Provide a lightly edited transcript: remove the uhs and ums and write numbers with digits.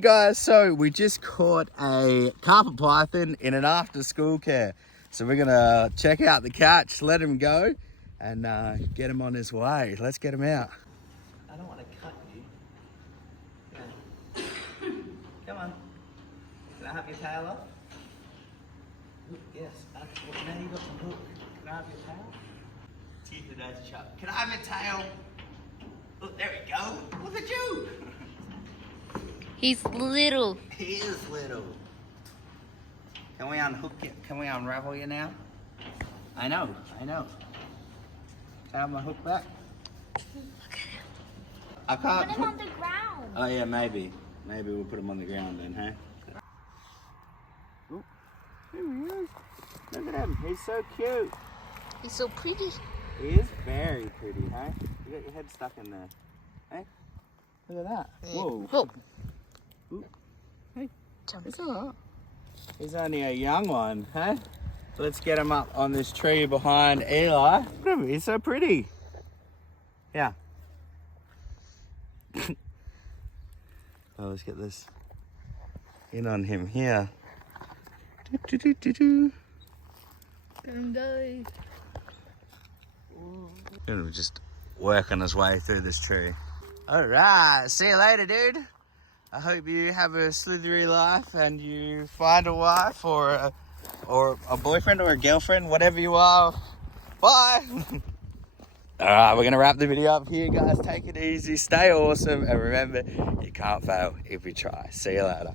Guys, so we just caught a carpet python in an after school care. So we're gonna check out the catch, let him go, and get him on his way. Let's get him out. I don't want to cut you. Come on. Can I have your tail off? Ooh, yes. Well, now you got some hook. Can I have your tail? Teeth are nice and sharp. Can I have your tail? Look, there we go. Look at you. He's little. He is little. Can we unhook you? Can we unravel you now? I know. Can I have my hook back? I can't. Put him on the ground. Oh yeah, maybe. Maybe we'll put him on the ground then, hey? Oh, there he is. Look at him. He's so cute. He's so pretty. He is very pretty, hey? You got your head stuck in there. Hey? Look at that. Whoa. Whoa. Ooh. Hey. Jump. It's alright. He's only a young one, hey? Let's get him up on this tree behind Eli. Look at him, he's so pretty. Yeah. Oh, let's get this in on him here. Let him die. And we're just working his way through this tree. Alright, see you later, dude. I hope you have a slithery life and you find a wife or a boyfriend or a girlfriend, whatever you are. Bye. Alright, we're going to wrap the video up here, guys. Take it easy, stay awesome, and remember, you can't fail if you try. See you later.